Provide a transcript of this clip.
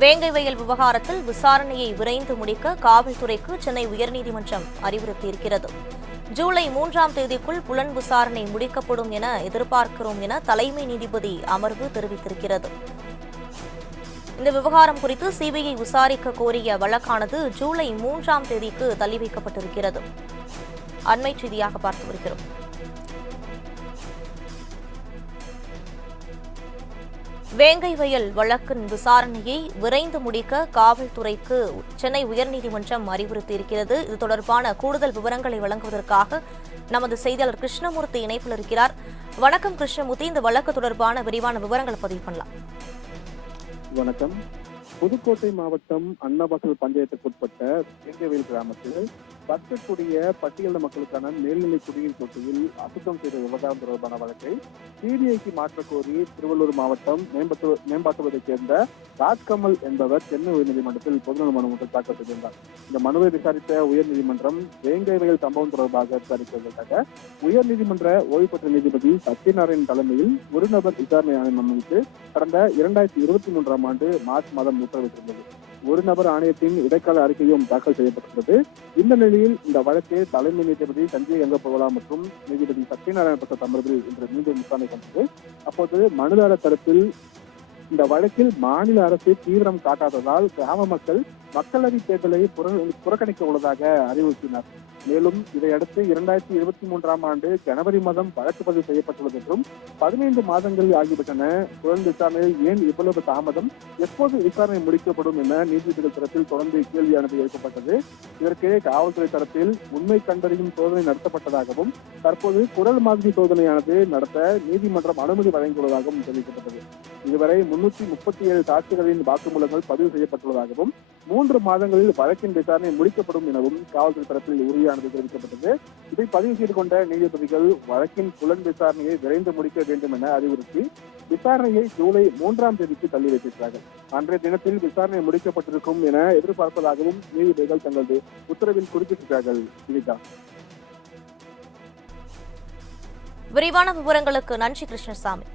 வேங்கை வயல் விவகாரத்தில் விசாரணையை விரைந்து முடிக்க காவல்துறைக்கு சென்னை உயர்நீதிமன்றம் அறிவுறுத்தியிருக்கிறது. ஜூலை 3ஆம் தேதிக்குள் புலன் விசாரணை முடிக்கப்படும் என எதிர்பார்க்கிறோம் என தலைமை நீதிபதி அமர்வு தெரிவித்திருக்கிறது. இந்த விவகாரம் குறித்து சிபிஐ விசாரிக்க கோரிய வழக்கானது ஜூலை 3ஆம் தேதிக்கு தள்ளி வைக்கப்பட்டிருக்கிறது. அண்மை செய்தியாக பார்த்து வருகிறோம். வேங்கை வயல் வழக்கின் விசாரணையை விரைந்து முடிக்க காவல்துறைக்கு சென்னை உயர்நீதிமன்றம் அறிவுறுத்தியிருக்கிறது. இது தொடர்பான கூடுதல் விவரங்களை வழங்குவதற்காக நமது செய்தியாளர் கிருஷ்ணமூர்த்தி இணைப்பில் இருக்கிறார். வணக்கம் கிருஷ்ணமூர்த்தி, இந்த வழக்கு தொடர்பான விரிவான விவரங்களை பதிவு பண்ணலாம். வணக்கம். புதுக்கோட்டை மாவட்டம் அன்னவாசல் பஞ்சாயத்துக்குட்பட்ட வேங்கவேல் கிராமத்தில் வசிக்கக்கூடிய பட்டியலின மக்களுக்கான மேல்நிலை குடிநீர் தொட்டியில் அசுத்தம் செய்த விவகாரம் தொடர்பான வழக்கை சிபிஐக்கு மாற்ற கோரி திருவள்ளூர் மாவட்டம் மேம்பாட்டுவதைச் சேர்ந்த ராஜ்கமல் என்பவர் சென்னை உயர்நீதிமன்றத்தில் பொதுநல மனு ஒன்றை தாக்கல் செய்திருந்தார். இந்த மனுவை விசாரித்த உயர்நீதிமன்றம் வேங்கை வயல் சம்பவம் தொடர்பாக விசாரிப்பதற்காக உயர்நீதிமன்ற ஓய்வு பெற்ற நீதிபதி சத்யநாராயணன் தலைமையில் ஒரு நபர் விசாரணை ஆணையம் அமைத்து கடந்த 2023ஆம் ஆண்டு மார்ச் மாதம் உத்தரவிட்டிருந்தது. ஒரு நபர் ஆணையத்தின் இடைக்கால அறிக்கையும் தாக்கல் செய்யப்பட்டுள்ளது. இந்த நிலையில் இந்த வழக்கு தலைமை நீதிபதி சஞ்சய் கங்கபோகலா மற்றும் நீதிபதி சத்யநாராயண பிரசாத் அமர்வில் இன்று மீண்டும் விசாரணை கொண்டது. அப்போது மனுதாரர் தரப்பில் இந்த வழக்கில் மாநில அரசு தீவிரம் காட்டாததால் கிராம மக்கள் மக்களவை தேர்தலை புறக்கணிக்க உள்ளதாக அறிவுறுத்தினார். மேலும் இதையடுத்து 2023ஆம் ஆண்டு ஜனவரி மாதம் வழக்கு பதிவு செய்யப்பட்டுள்ளது என்றும் 15 மாதங்கள் ஆகிவிட்டன. புலன் விசாரணையில் ஏன் இவ்வளவு தாமதம், எப்போது விசாரணை முடிக்கப்படும் என நீதிபதிகள் தரப்பில் தொடர்ந்து கேள்வியானது எழுப்பப்பட்டது. இதற்கு காவல்துறை தரப்பில் உண்மை கண்டறியும் சோதனை நடத்தப்பட்டதாகவும் தற்போது குரல் மாதிரி சோதனையானது நடத்த நீதிமன்றம் அனுமதி வழங்கியுள்ளதாகவும் தெரிவிக்கப்பட்டது. இதுவரை 337 சாட்சிகளின் வாக்குமூலங்கள் பதிவு செய்யப்பட்டுள்ளதாகவும் 3 மாதங்களில் வழக்கின் விசாரணை முடிக்கப்படும் எனவும் காவல்துறை தரப்பில் உறுதியானது தெரிவிக்கப்பட்டது. இதை பதிவு செய்து கொண்ட நீதிபதிகள் வழக்கின் புலன் விசாரணையை விரைந்து முடிக்க வேண்டும் என அறிவுறுத்தி விசாரணையை ஜூலை 3ஆம் தேதிக்கு தள்ளி வைத்திருக்கிறார்கள். அன்றைய தினத்தில் விசாரணை முடிக்கப்பட்டிருக்கும் என எதிர்பார்ப்பதாகவும் நீதிபதிகள் தங்களது உத்தரவில் குறிப்பிட்டிருக்கிறார்கள். விரிவான விவரங்களுக்கு நன்றி கிருஷ்ணசாமி.